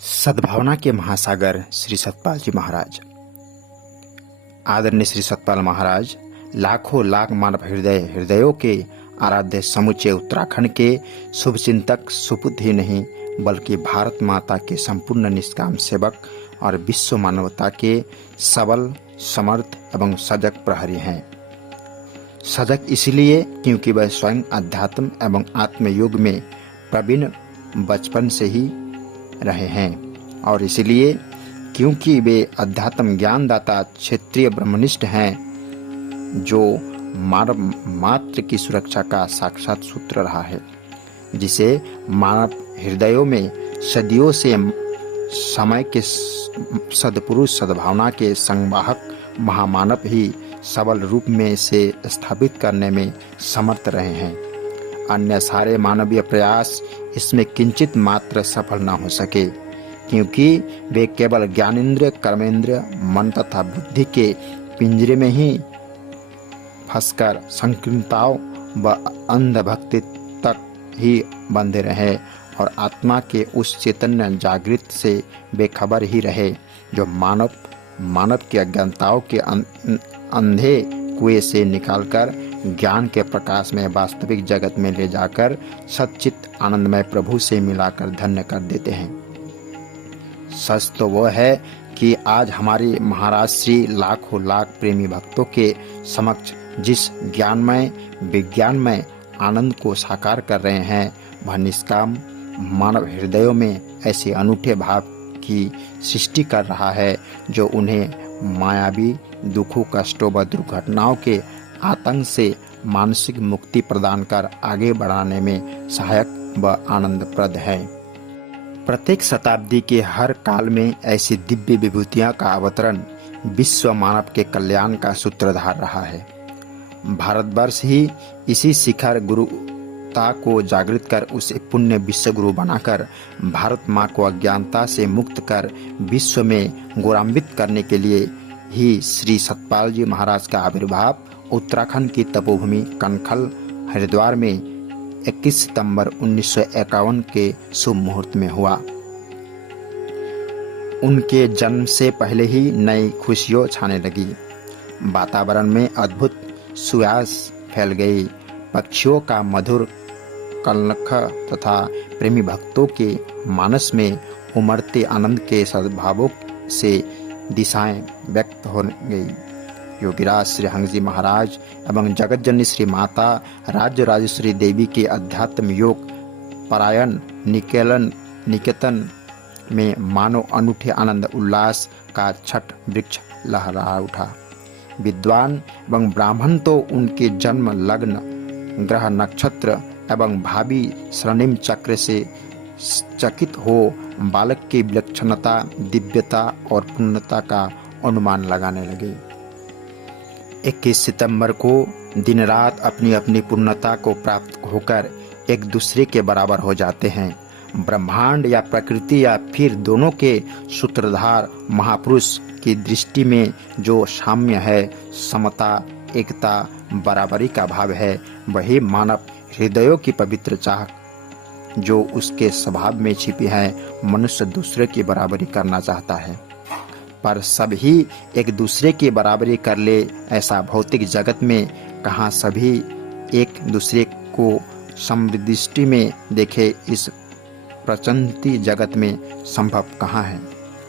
सद्भावना के महासागर श्री सतपाल जी महाराज। आदरणीय श्री सतपाल महाराज लाखों लाख मानव हृदयों के आराध्य समूचे उत्तराखंड के शुभचिंतक सुपुत्र ही नहीं बल्कि भारत माता के संपूर्ण निष्काम सेवक और विश्व मानवता के सबल समर्थ एवं सजग प्रहरी हैं। सजग इसलिए क्योंकि वह स्वयं अध्यात्म एवं आत्मयोग में प्रवीण बचपन से ही रहे हैं और इसलिए क्योंकि वे अध्यात्म ज्ञानदाता क्षेत्रीय ब्रह्मनिष्ठ हैं जो मानव मात्र की सुरक्षा का साक्षात सूत्र रहा है, जिसे मानव हृदयों में सदियों से समय के सदपुरुष सद्भावना के संवाहक महामानव ही सबल रूप में से स्थापित करने में समर्थ रहे हैं। अन्य सारे मानवीय प्रयास इसमें किंचित मात्र सफल न हो सके, क्योंकि वे केवल ज्ञानेंद्रिय कर्मेंद्रिय मन तथा बुद्धि के पिंजरे में ही फंसकर संकीर्णताओं व अंधभक्ति तक ही बंधे रहे और आत्मा के उस चैतन्य जागृत से बेखबर ही रहे जो मानव की अज्ञानताओं के अंधे कुएं से निकालकर ज्ञान के प्रकाश में वास्तविक जगत में ले जाकर सच्चित आनंदमय प्रभु से मिलाकर धन्य कर देते हैं। सच तो वह है कि आज हमारी महाराज श्री लाखों लाख प्रेमी भक्तों के समक्ष जिस ज्ञानमय विज्ञानमय आनंद को साकार कर रहे हैं वह निष्काम मानव हृदयों में ऐसे अनूठे भाव की सृष्टि कर रहा है जो उन्हें मायावी दुखों कष्टों व दुर्घटनाओं के आतंक से मानसिक मुक्ति प्रदान कर आगे बढ़ाने में सहायक व आनंदप्रद है। प्रत्येक शताब्दी के हर काल में ऐसी दिव्य विभूतियां का अवतरण विश्व मानव के कल्याण का सूत्रधार रहा है। भारतवर्ष ही इसी शिखर गुरुता को जागृत कर उसे पुण्य विश्व गुरु बनाकर भारत माँ को अज्ञानता से मुक्त कर विश्व में गौरवान्वित करने के लिए ही श्री सतपाल जी महाराज का आविर्भाव उत्तराखंड की तपोभूमि कनखल हरिद्वार में 21 सितंबर 1951 के शुभ मुहूर्त में हुआ। उनके जन्म से पहले ही नई खुशियों छाने लगी। वातावरण में अद्भुत सुयास फैल गई। पक्षियों का मधुर कलनख तथा प्रेमी भक्तों के मानस में उमड़ते आनंद के सद्भावों से दिशाएं व्यक्त हो गई। योगीराज श्री हंसजी महाराज एवं जगतजननी श्री माता राज्य राजेश्वरी देवी के अध्यात्म योग परायण निकेतन में मानो अनूठे आनंद उल्लास का छठ वृक्ष लहरा उठा। विद्वान एवं ब्राह्मण तो उनके जन्म लग्न ग्रह नक्षत्र एवं भावी स्वर्णिम चक्र से चकित हो बालक की विलक्षणता दिव्यता और पूर्णता का अनुमान लगाने लगे। 21 सितंबर को दिन रात अपनी अपनी पूर्णता को प्राप्त होकर एक दूसरे के बराबर हो जाते हैं। ब्रह्मांड या प्रकृति या फिर दोनों के सूत्रधार महापुरुष की दृष्टि में जो साम्य है, समता, एकता, बराबरी का भाव है, वही मानव हृदयों की पवित्र चाह जो उसके स्वभाव में छिपी है। मनुष्य दूसरे की बराबरी करना चाहता है, पर सभी एक दूसरे की बराबरी कर ले ऐसा भौतिक जगत में कहाँ सभी एक दूसरे को समदृष्टि में देखे इस प्रचंती जगत में संभव कहाँ है।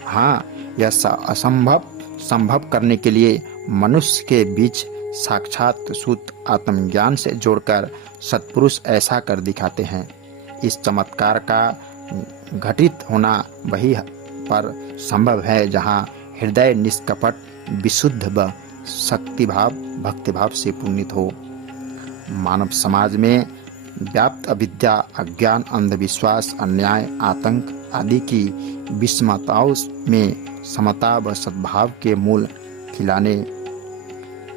हाँ, यह संभव करने के लिए मनुष्य के बीच साक्षात शुद्ध आत्मज्ञान से जोड़कर सत्पुरुष ऐसा कर दिखाते हैं। इस चमत्कार का घटित होना वही पर संभव है जहाँ हृदय निष्कपट विशुद्ध व शक्तिभाव भक्तिभाव से पूर्णित हो। मानव समाज में व्याप्त अविद्या, अज्ञान, अंधविश्वास, अन्याय, आतंक आदि की विषमताओं में समता व सद्भाव के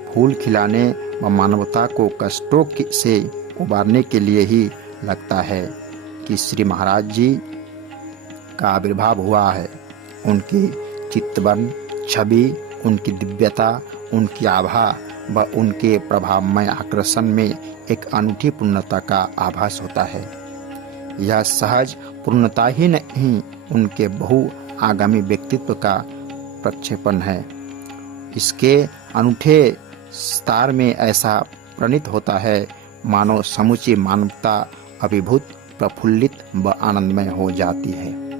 फूल खिलाने व मानवता को कष्टों से उबारने के लिए ही लगता है कि श्री महाराज जी का आविर्भाव हुआ है। उनकी चित्तवर्ण छवि, उनकी दिव्यता, उनकी आभा व उनके प्रभावमय आकर्षण में एक अनूठी पूर्णता का आभास होता है। यह सहज पूर्णता ही नहीं, उनके बहु आगामी व्यक्तित्व का प्रक्षेपण है। इसके अनूठे स्तार में ऐसा प्रणीत होता है मानो समूची मानवता अभिभूत, प्रफुल्लित व आनंदमय हो जाती है।